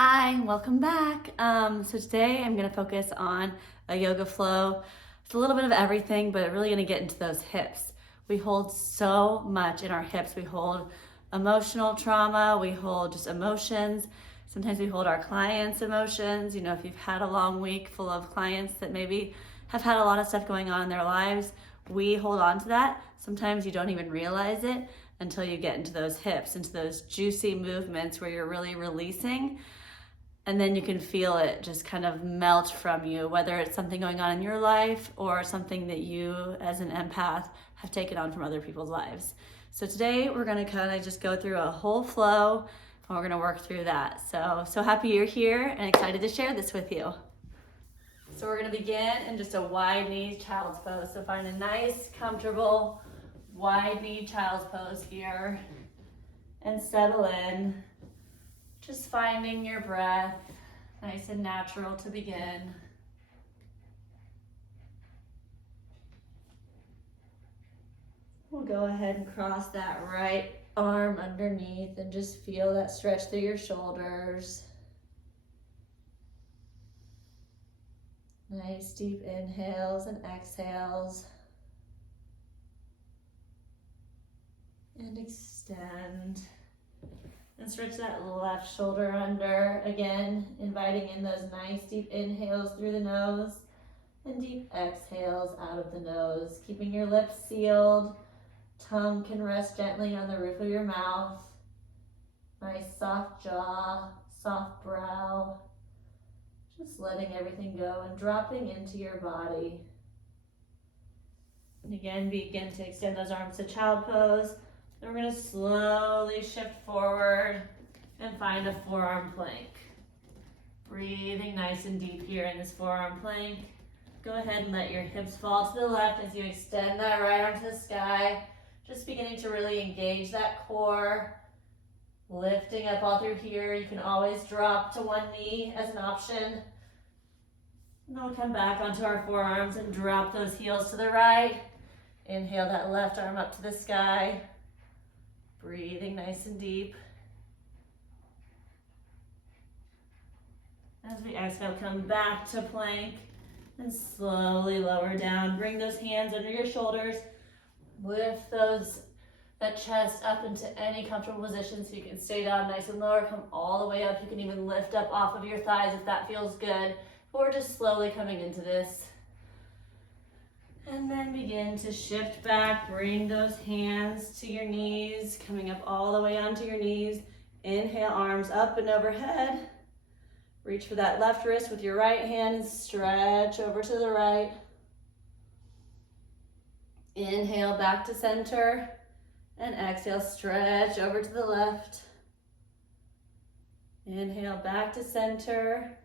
Hi, welcome back. So today I'm going to focus on a yoga flow. It's a little bit of everything, but really going to get into those hips. We hold so much in our hips. We hold emotional trauma, we hold just emotions. Sometimes we hold our clients' emotions. You know, if you've had a long week full of clients that maybe have had a lot of stuff going on in their lives, we hold on to that. Sometimes you don't even realize it until you get into those hips, into those juicy movements where you're really releasing. And then you can feel it just kind of melt from you, whether it's something going on in your life or something that you as an empath have taken on from other people's lives. So today we're gonna kind of just go through a whole flow and we're gonna work through that. So happy you're here and excited to share this with you. So we're gonna begin in just a wide knee child's pose. So find a nice, comfortable, wide knee child's pose here and settle in. Just finding your breath, nice and natural to begin. We'll go ahead and cross that right arm underneath and just feel that stretch through your shoulders. Nice deep inhales and exhales. And extend. And stretch that left shoulder under. Again, inviting in those nice deep inhales through the nose and deep exhales out of the nose. Keeping your lips sealed. Tongue can rest gently on the roof of your mouth. Nice soft jaw, soft brow. Just letting everything go and dropping into your body. And again, begin to extend those arms to child pose. Then we're going to slowly shift forward and find a forearm plank. Breathing nice and deep here in this forearm plank. Go ahead and let your hips fall to the left as you extend that right arm to the sky. Just beginning to really engage that core. Lifting up all through here. You can always drop to one knee as an option. And then we'll come back onto our forearms and drop those heels to the right. Inhale that left arm up to the sky. Breathing nice and deep. As we exhale, come back to plank and slowly lower down. Bring those hands under your shoulders. Lift that chest up into any comfortable position so you can stay down nice and low. Come all the way up. You can even lift up off of your thighs if that feels good. Or just slowly coming into this. And then begin to shift back. Bring those hands to your knees, coming up all the way onto your knees. Inhale, arms up and overhead. Reach for that left wrist with your right hand and stretch over to the right. Inhale, back to center. And exhale, stretch over to the left. Inhale, back to center.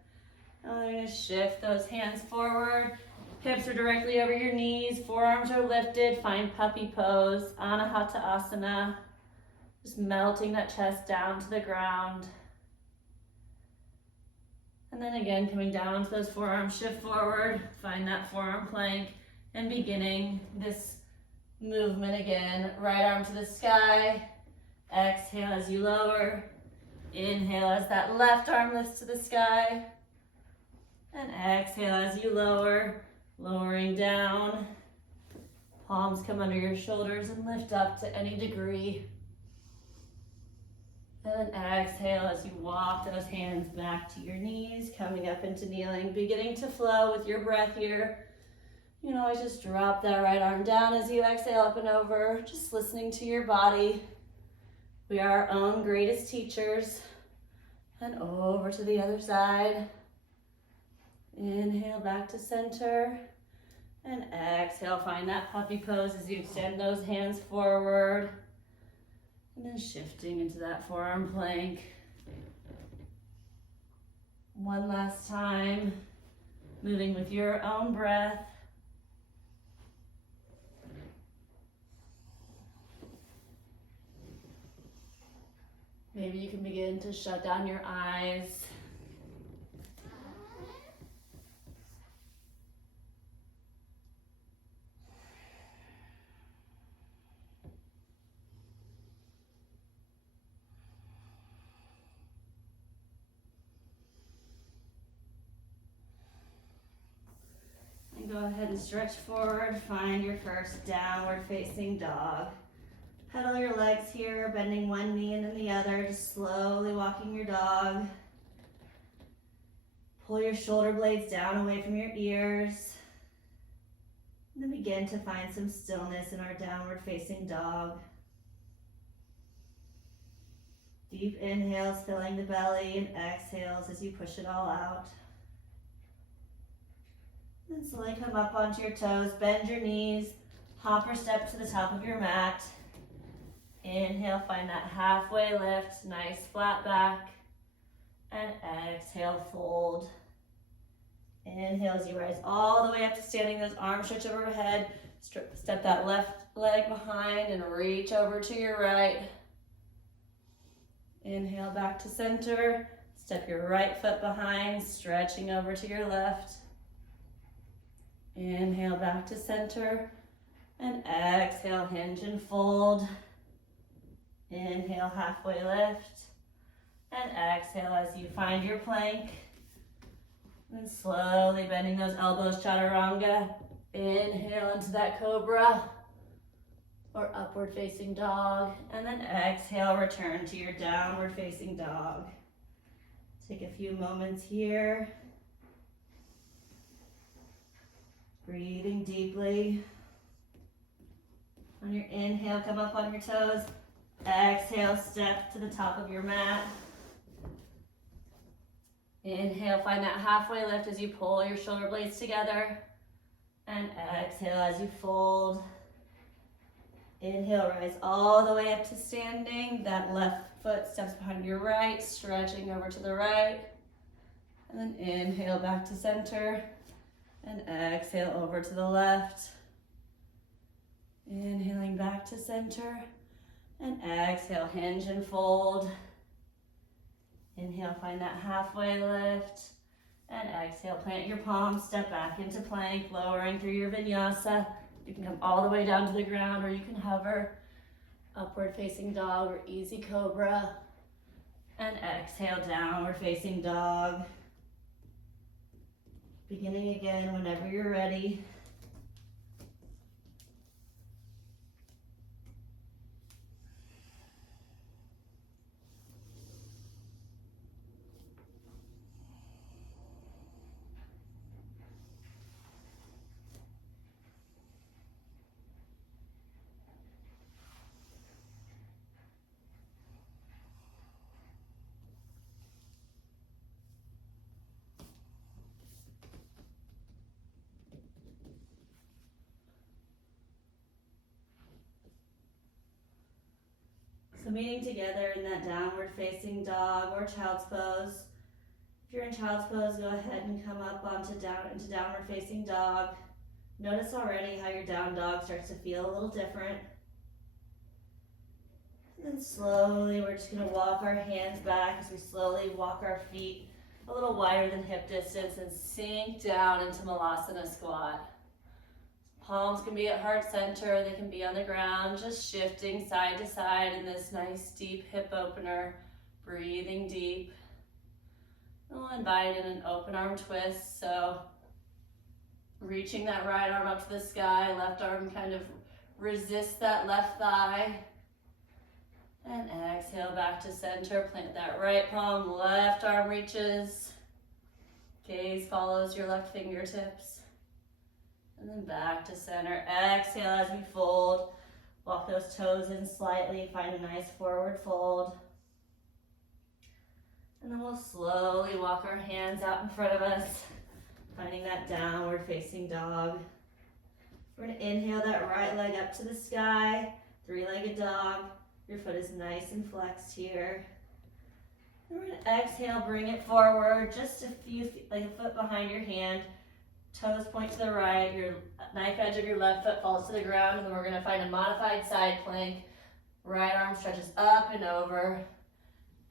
I'm going to shift those hands forward. Hips are directly over your knees. Forearms are lifted. Find puppy pose, Anahata Asana. Just melting that chest down to the ground. And then again, coming down to those forearms, shift forward. Find that forearm plank. And beginning this movement again. Right arm to the sky. Exhale as you lower. Inhale as that left arm lifts to the sky. And exhale as you lower, lowering down. Palms come under your shoulders and lift up to any degree. And then exhale as you walk those hands back to your knees, coming up into kneeling, beginning to flow with your breath here. You can always just drop that right arm down as you exhale up and over, just listening to your body. We are our own greatest teachers. And over to the other side. Inhale back to center. And exhale, find that puppy pose as you extend those hands forward. And then shifting into that forearm plank. One last time, moving with your own breath. Maybe you can begin to shut down your eyes. go ahead and stretch forward. Find your first downward facing dog. Pedal your legs here, bending one knee and then the other, just slowly walking your dog. Pull your shoulder blades down away from your ears. And then begin to find some stillness in our downward facing dog. Deep inhales filling the belly and exhales as you push it all out. Then slowly come up onto your toes, bend your knees, hop or step to the top of your mat. Inhale, find that halfway lift, nice flat back. And exhale, fold. Inhale as you rise all the way up to standing, those arms stretch overhead. Step that left leg behind and reach over to your right. Inhale back to center. Step your right foot behind, stretching over to your left. Inhale back to center. And exhale, hinge and fold. Inhale, halfway lift. And exhale as you find your plank. And slowly bending those elbows, chaturanga. Inhale into that cobra or upward facing dog. And then exhale, return to your downward facing dog. Take a few moments here. Breathing deeply. On your inhale, come up on your toes. Exhale, step to the top of your mat. Inhale, find that halfway lift as you pull your shoulder blades together. And exhale as you fold. Inhale, rise all the way up to standing. That left foot steps behind your right, stretching over to the right. And then inhale back to center. And exhale over to the left. Inhaling back to center. And exhale, hinge and fold. Inhale, find that halfway lift. And exhale, plant your palms, step back into plank, lowering through your vinyasa. You can come all the way down to the ground or you can hover. Upward facing dog or easy cobra. And exhale, downward facing dog. Beginning again whenever you're ready. So meeting together in that downward facing dog or child's pose. If you're in child's pose, go ahead and come up into downward facing dog. Notice already how your down dog starts to feel a little different. And then slowly we're just going to walk our hands back as we slowly walk our feet a little wider than hip distance and sink down into Malasana squat. Palms can be at heart center, they can be on the ground, just shifting side to side in this nice deep hip opener, breathing deep. And we'll invite in an open arm twist, so reaching that right arm up to the sky, left arm kind of resists that left thigh. And exhale back to center, plant that right palm, left arm reaches. Gaze follows your left fingertips. And then back to center. Exhale as we fold. Walk those toes in slightly. Find a nice forward fold. And then we'll slowly walk our hands out in front of us, finding that downward facing dog. We're going to inhale that right leg up to the sky. Three-legged dog. Your foot is nice and flexed here. And we're going to exhale, bring it forward, just a few feet, like a foot behind your hand. Toes point to the right, your knife edge of your left foot falls to the ground, and then we're going to find a modified side plank. Right arm stretches up and over.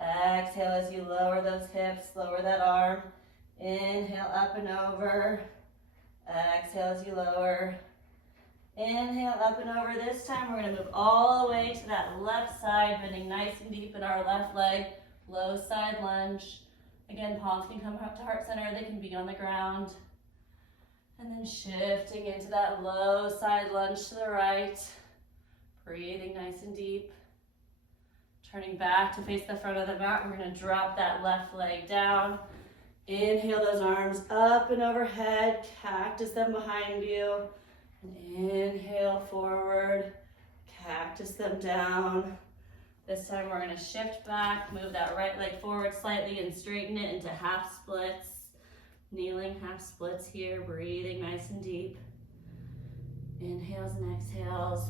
Exhale as you lower those hips, lower that arm. Inhale up and over. Exhale as you lower. Inhale up and over. This time we're going to move all the way to that left side, bending nice and deep in our left leg. Low side lunge. Again, palms can come up to heart center. They can be on the ground. And then shifting into that low side lunge to the right. Breathing nice and deep. Turning back to face the front of the mat. We're going to drop that left leg down. Inhale those arms up and overhead. Cactus them behind you. And inhale forward. Cactus them down. This time we're going to shift back. Move that right leg forward slightly and straighten it into half splits. Kneeling half splits here. Breathing nice and deep. Inhales and exhales.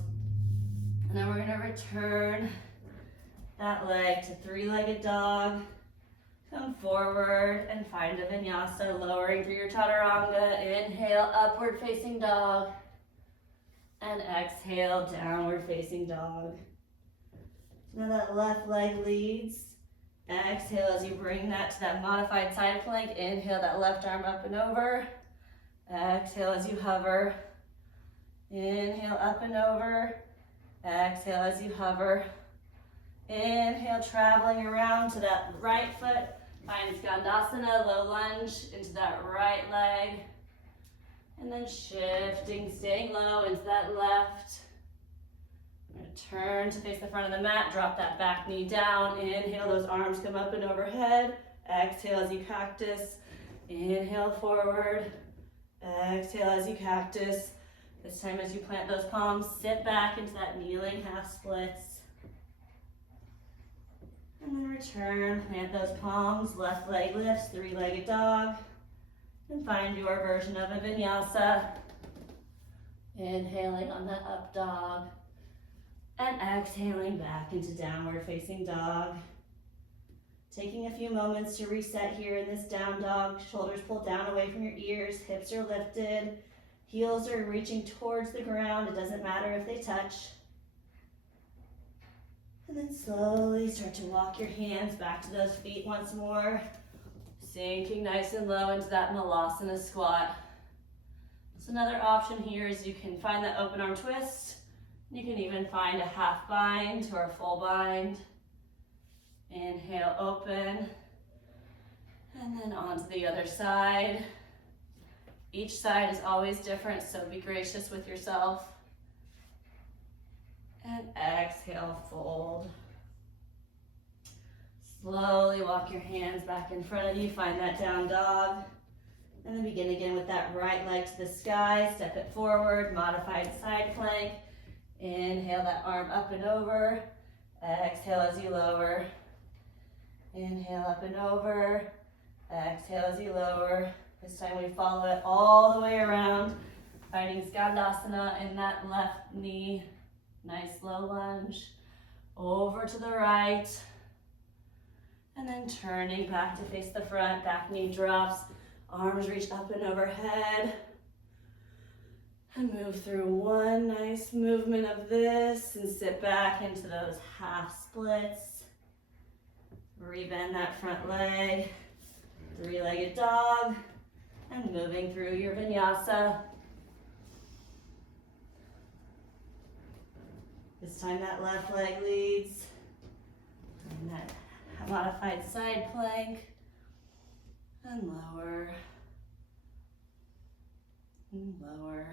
And then we're going to return that leg to three-legged dog. Come forward and find a vinyasa, lowering through your chaturanga. Inhale, upward facing dog. And exhale, downward facing dog. Now that left leg leads. Exhale as you bring that to that modified side plank. Inhale that left arm up and over. Exhale as you hover. Inhale up and over. Exhale as you hover. Inhale, traveling around to that right foot. Find skandasana, low lunge into that right leg. And then shifting, staying low into that left. We're going to turn to face the front of the mat. Drop that back knee down. Inhale, those arms come up and overhead. Exhale as you cactus. Inhale forward. Exhale as you cactus. This time as you plant those palms, sit back into that kneeling half splits. And then return, plant those palms, left leg lifts, three-legged dog. And find your version of a vinyasa. Inhaling on that up dog. And exhaling back into downward facing dog. Taking a few moments to reset here in this down dog. Shoulders pulled down away from your ears, hips are lifted. Heels are reaching towards the ground. It doesn't matter if they touch. And then slowly start to walk your hands back to those feet once more. Sinking nice and low into that malasana squat. So another option here is you can find that open arm twist. You can even find a half bind or a full bind. Inhale, open. And then onto the other side. Each side is always different, so be gracious with yourself. And exhale, fold. Slowly walk your hands back in front of you. Find that down dog. And then begin again with that right leg to the sky. Step it forward, modified side plank. Inhale that arm up and over. Exhale as you lower. Inhale up and over. Exhale as you lower. This time we follow it all the way around, finding skandasana in that left knee. Nice low lunge. Over to the right. And then turning back to face the front. Back knee drops. Arms reach up and overhead. And move through one nice movement of this and sit back into those half splits. Rebend that front leg. Three-legged dog. And moving through your vinyasa. This time that left leg leads. And that modified side plank. And lower. And lower.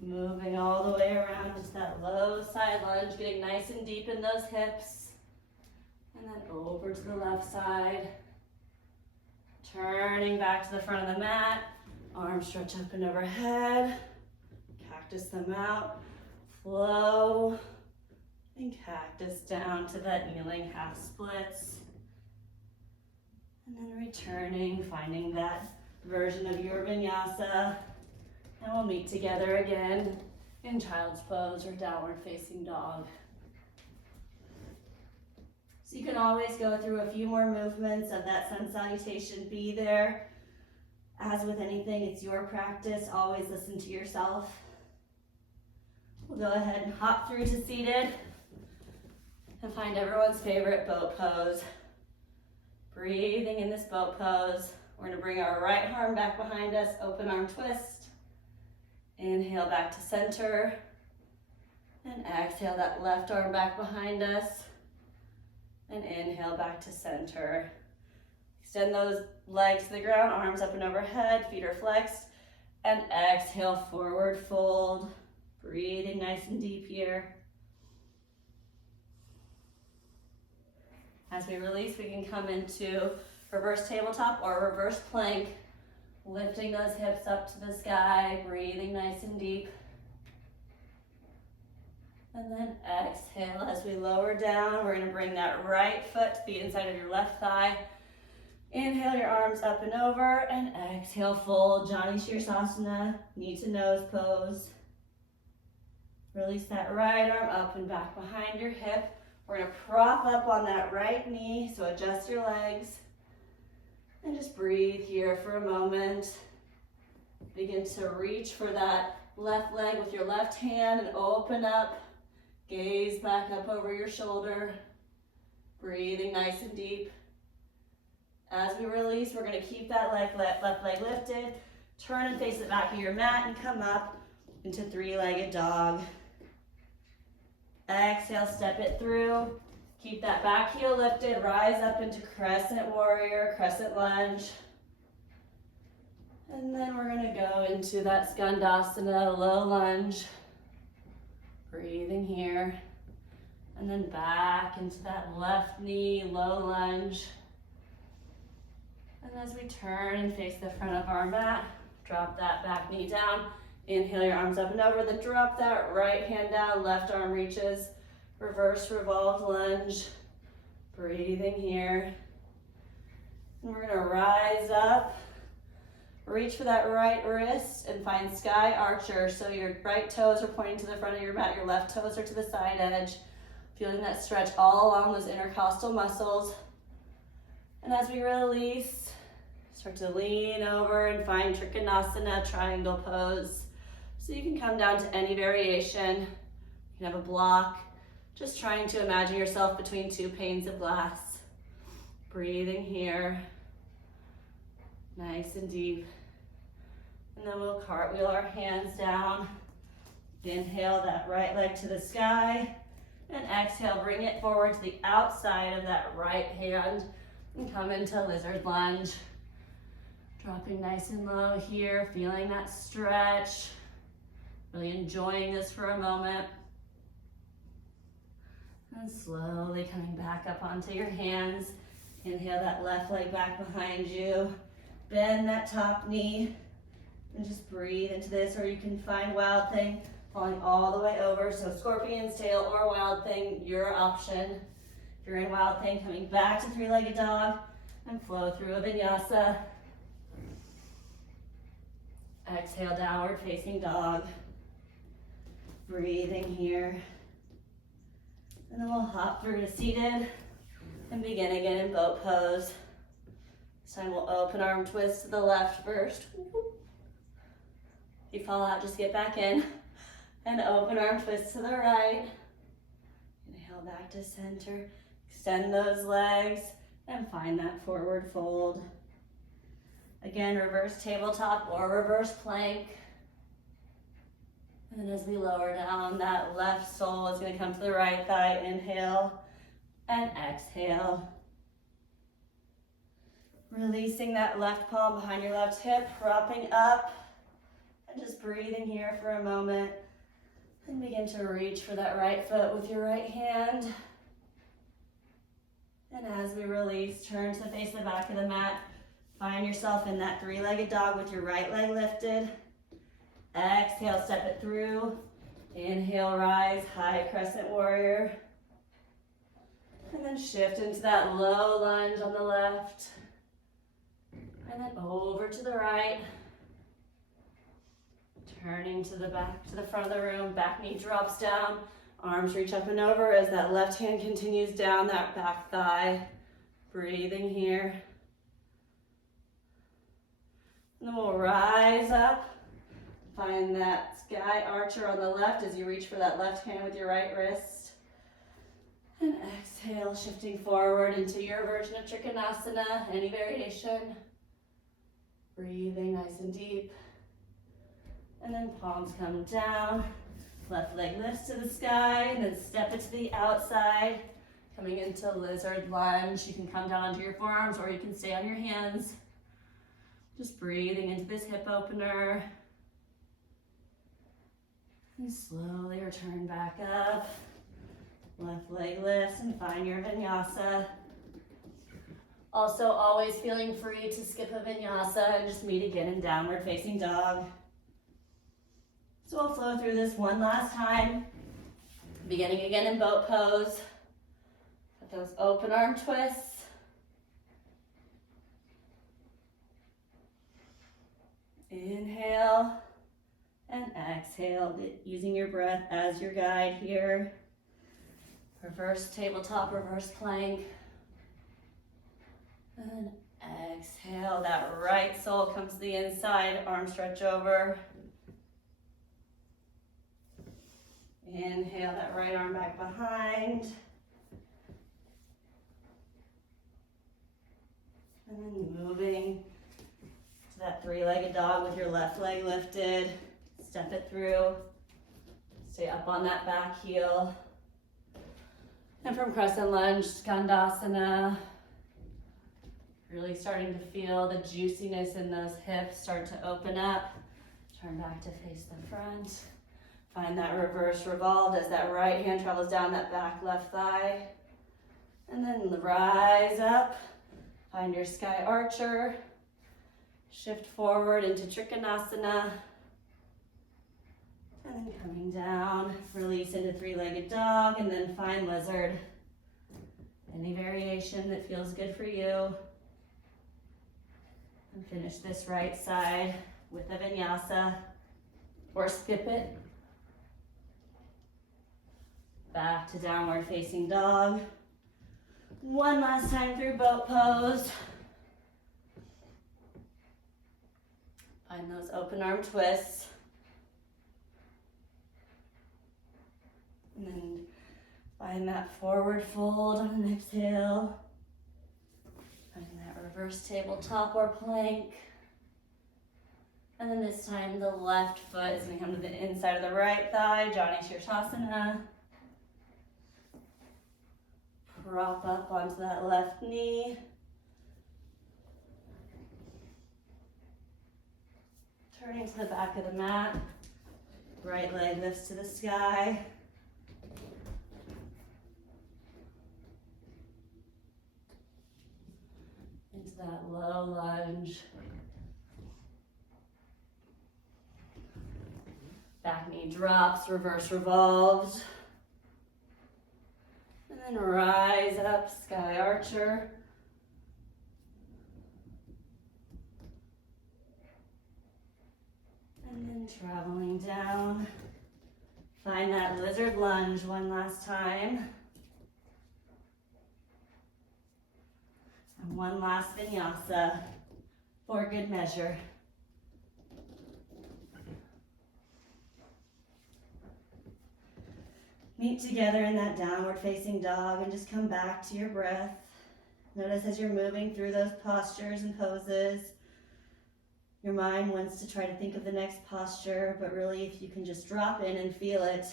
Moving all the way around to that low side lunge, getting nice and deep in those hips. And then over to the left side. Turning back to the front of the mat. Arms stretch up and overhead. Cactus them out. Flow. And cactus down to that kneeling half splits. And then returning, finding that version of your vinyasa. And we'll meet together again in child's pose or downward facing dog. So you can always go through a few more movements of that sun salutation. Be there. As with anything, it's your practice. Always listen to yourself. We'll go ahead and hop through to seated and find everyone's favorite boat pose. Breathing in this boat pose. We're going to bring our right arm back behind us, open arm twist. Inhale back to center. And exhale that left arm back behind us. And inhale back to center. Extend those legs to the ground, arms up and overhead, feet are flexed. And exhale, forward fold. Breathing nice and deep here. As we release, we can come into reverse tabletop or reverse plank, lifting those hips up to the sky, breathing nice and deep. And then exhale as we lower down. We're gonna bring that right foot to the inside of your left thigh. Inhale your arms up and over, and exhale, fold, Jani Shirsasana, knee to nose pose. Release that right arm up and back behind your hip. We're gonna prop up on that right knee, so adjust your legs. And just breathe here for a moment. Begin to reach for that left leg with your left hand and open up. Gaze back up over your shoulder. Breathing nice and deep. As we release, we're gonna keep that left leg lifted. Turn and face the back of your mat and come up into three-legged dog. Exhale, step it through. Keep that back heel lifted. Rise up into crescent warrior, crescent lunge. And then we're gonna go into that skandasana, low lunge. Breathing here. And then back into that left knee, low lunge. And as we turn and face the front of our mat, drop that back knee down. Inhale your arms up and over, then drop that right hand down, left arm reaches. Reverse revolved lunge. Breathing here. And we're gonna rise up. Reach for that right wrist and find sky archer. So your right toes are pointing to the front of your mat, your left toes are to the side edge. Feeling that stretch all along those intercostal muscles. And as we release, start to lean over and find Trikonasana, triangle pose. So you can come down to any variation. You can have a block. Just trying to imagine yourself between two panes of glass. Breathing here. Nice and deep. And then we'll cartwheel our hands down. Inhale that right leg to the sky. And exhale, bring it forward to the outside of that right hand. And come into lizard lunge. Dropping nice and low here, feeling that stretch. Really enjoying this for a moment. And slowly coming back up onto your hands. Inhale that left leg back behind you. Bend that top knee. And just breathe into this, or you can find Wild Thing, falling all the way over. So Scorpion's Tail or Wild Thing, your option. If you're in Wild Thing, coming back to three-legged dog and flow through a vinyasa. Exhale, downward facing dog. Breathing here. And then we'll hop through to seated and begin again in boat pose. This time we'll open arm twist to the left first. If you fall out, just get back in. And open arm twist to the right. Inhale back to center. Extend those legs and find that forward fold. Again, reverse tabletop or reverse plank. And then as we lower down, that left sole is going to come to the right thigh. Inhale and exhale. Releasing that left palm behind your left hip, propping up. And just breathing here for a moment. And begin to reach for that right foot with your right hand. And as we release, turn to face the back of the mat. Find yourself in that three-legged dog with your right leg lifted. Exhale, step it through. Inhale, rise, high crescent warrior. And then shift into that low lunge on the left. And then over to the right. Turning to the back, to the front of the room, back knee drops down. Arms reach up and over as that left hand continues down that back thigh. Breathing here. And then we'll rise up. Find that sky archer on the left as you reach for that left hand with your right wrist. And exhale, shifting forward into your version of Trikonasana, any variation. Breathing nice and deep. And then palms come down. Left leg lifts to the sky, and then step it to the outside. Coming into lizard lunge. You can come down onto your forearms or you can stay on your hands. Just breathing into this hip opener. And slowly return back up. Left leg lifts and find your vinyasa. Also, always feeling free to skip a vinyasa and just meet again in downward facing dog. So we'll flow through this one last time. Beginning again in boat pose. Put those open arm twists. Inhale and exhale, using your breath as your guide here. Reverse tabletop, reverse plank. And exhale, that right sole comes to the inside, arm stretch over. Inhale, that right arm back behind. And then moving to that three-legged dog with your left leg lifted. Step it through. Stay up on that back heel. And from crescent lunge, skandasana. Really starting to feel the juiciness in those hips start to open up. Turn back to face the front. Find that reverse revolve as that right hand travels down that back left thigh. And then rise up. Find your sky archer. Shift forward into Trikonasana. And then coming down, release into three-legged dog, and then find lizard. Any variation that feels good for you. And finish this right side with a vinyasa, or skip it. Back to downward facing dog. One last time through boat pose. Find those open arm twists. And then find that forward fold on an exhale. Find that reverse tabletop or plank. And then this time the left foot is going to come to the inside of the right thigh, Jani Sirsasana. Prop up onto that left knee. Turning to the back of the mat. Right leg lifts to the sky. Into that low lunge. Back knee drops, reverse revolves. And then rise up, sky archer. And then traveling down. Find that lizard lunge one last time. And one last vinyasa for good measure. Meet together in that downward facing dog and just come back to your breath. Notice as you're moving through those postures and poses, your mind wants to try to think of the next posture, but really if you can just drop in and feel it,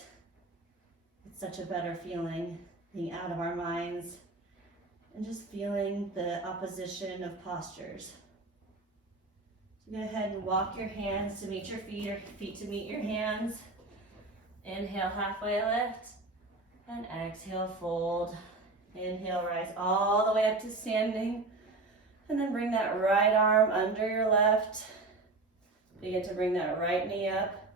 it's such a better feeling being out of our minds and just feeling the opposition of postures. So go ahead and walk your hands to meet your feet or feet to meet your hands. Inhale, halfway lift, and exhale, fold. Inhale, rise all the way up to standing, and then bring that right arm under your left. Begin to bring that right knee up,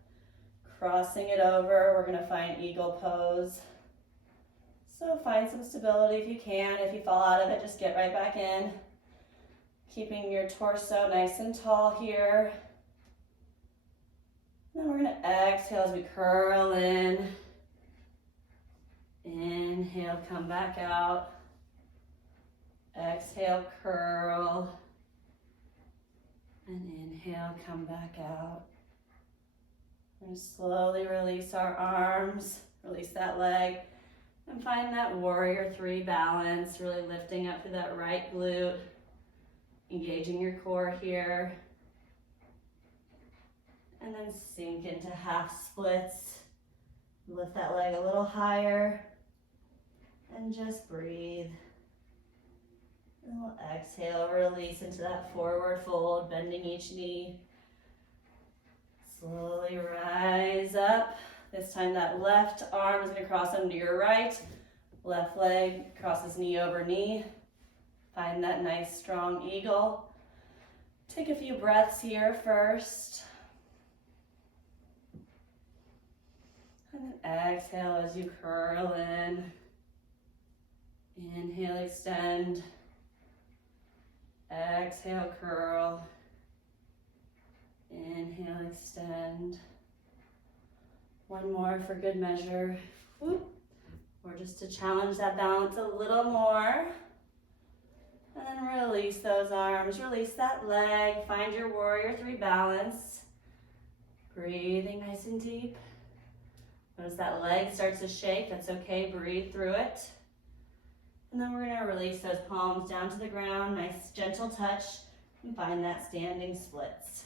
crossing it over. We're gonna find eagle pose. So find some stability if you can. If you fall out of it, just get right back in. Keeping your torso nice and tall here. Then we're going to exhale as we curl in. Inhale, come back out. Exhale, curl. And inhale, come back out. We're going to slowly release our arms, release that leg, and find that warrior three balance, really lifting up through that right glute, engaging your core here. And then sink into half splits. Lift that leg a little higher and just breathe. And we'll exhale, release into that forward fold, bending each knee. Slowly rise up, This time that left arm is gonna cross under your right. Left leg crosses knee over knee. Find that nice strong eagle. Take a few breaths here first. And then exhale as you curl in. Inhale, extend. Exhale, curl. Inhale, extend. One more for good measure. Whoop. Or just to challenge that balance a little more. And then release those arms, release that leg. Find your warrior three balance. Breathing nice and deep. Notice that leg starts to shake, that's okay, breathe through it. And then we're gonna release those palms down to the ground, nice gentle touch, and find that standing splits.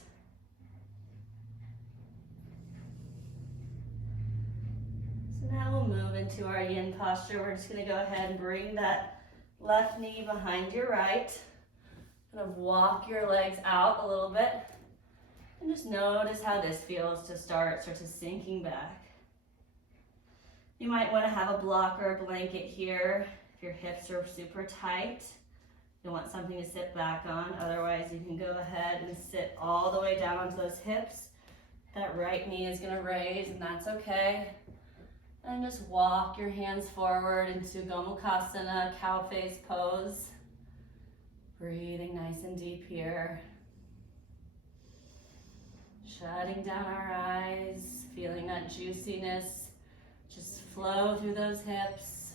So now we'll move into our yin posture. We're just gonna go ahead and bring that left knee behind your right. Kind of walk your legs out a little bit. And just notice how this feels to start to sinking back. You might want to have a block or a blanket here if your hips are super tight. You want something to sit back on. Otherwise, you can go ahead and sit all the way down onto those hips. That right knee is going to raise, and that's okay. And just walk your hands forward into Gomukhasana, cow face pose. Breathing nice and deep here. Shutting down our eyes, feeling that juiciness. Just flow through those hips.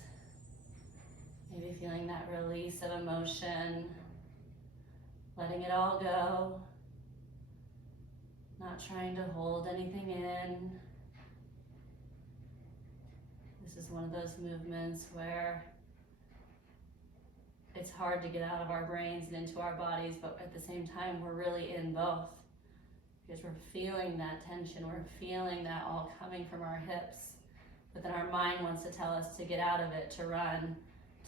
Maybe feeling that release of emotion. Letting it all go. Not trying to hold anything in. This is one of those movements where it's hard to get out of our brains and into our bodies, but at the same time, we're really in both. Because we're feeling that tension, we're feeling that all coming from our hips. But then our mind wants to tell us to get out of it, to run,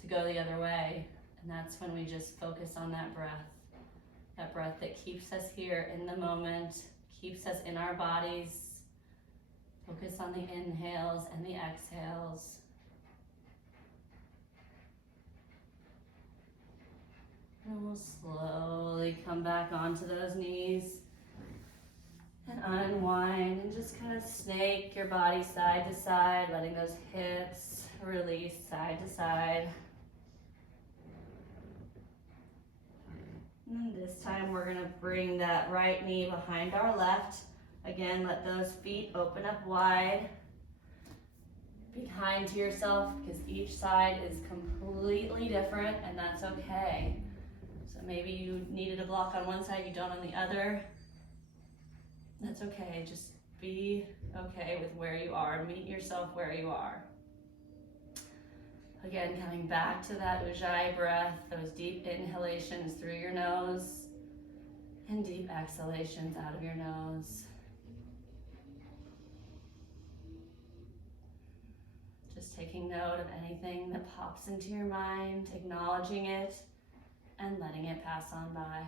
to go the other way. And that's when we just focus on that breath that keeps us here in the moment, keeps us in our bodies. Focus on the inhales and the exhales. And we'll slowly come back onto those knees. And unwind and just kind of snake your body side to side, letting those hips release side to side. And this time we're going to bring that right knee behind our left. Again, let those feet open up wide. Be kind to yourself because each side is completely different, and that's okay. So maybe you needed a block on one side, you don't on the other. That's okay, just be okay with where you are. Meet yourself where you are. Again, coming back to that Ujjayi breath, those deep inhalations through your nose and deep exhalations out of your nose. Just taking note of anything that pops into your mind, acknowledging it, and letting it pass on by.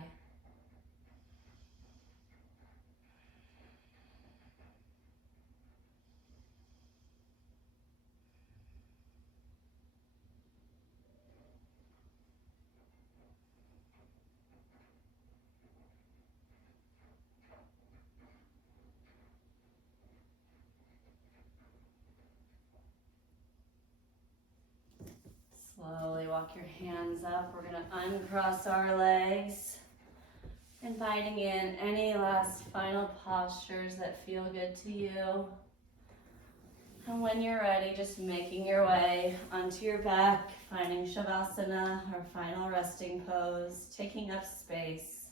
Slowly walk your hands up. We're going to uncross our legs. Inviting in any last final postures that feel good to you. And when you're ready, just making your way onto your back, finding shavasana, our final resting pose, taking up space.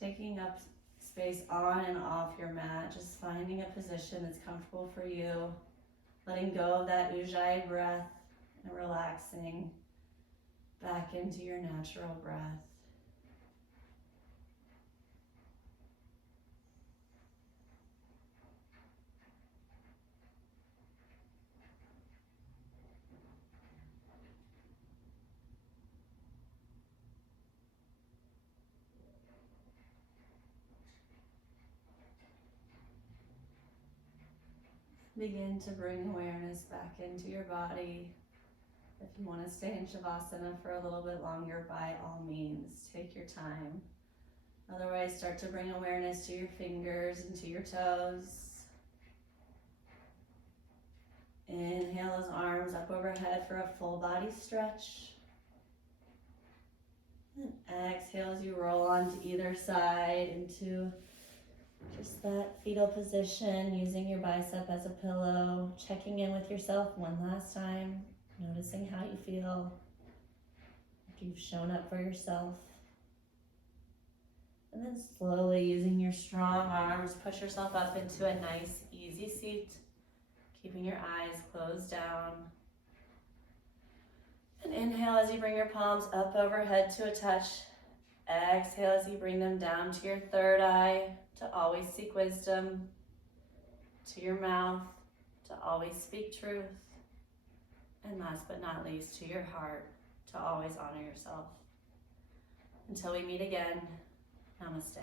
Taking up space on and off your mat, just finding a position that's comfortable for you. Letting go of that Ujjayi breath and relaxing back into your natural breath. Begin to bring awareness back into your body. If you want to stay in shavasana for a little bit longer, by all means, take your time. Otherwise, start to bring awareness to your fingers and to your toes. Inhale those arms up overhead for a full body stretch. And exhale as you roll onto either side into just that fetal position, using your bicep as a pillow, checking in with yourself one last time, noticing how you feel, if you've shown up for yourself. And then slowly, using your strong arms, push yourself up into a nice, easy seat, keeping your eyes closed down. And inhale as you bring your palms up overhead to a touch. Exhale as you bring them down to your third eye, to always seek wisdom, to your mouth, to always speak truth, and last but not least, to your heart, to always honor yourself. Until we meet again, namaste.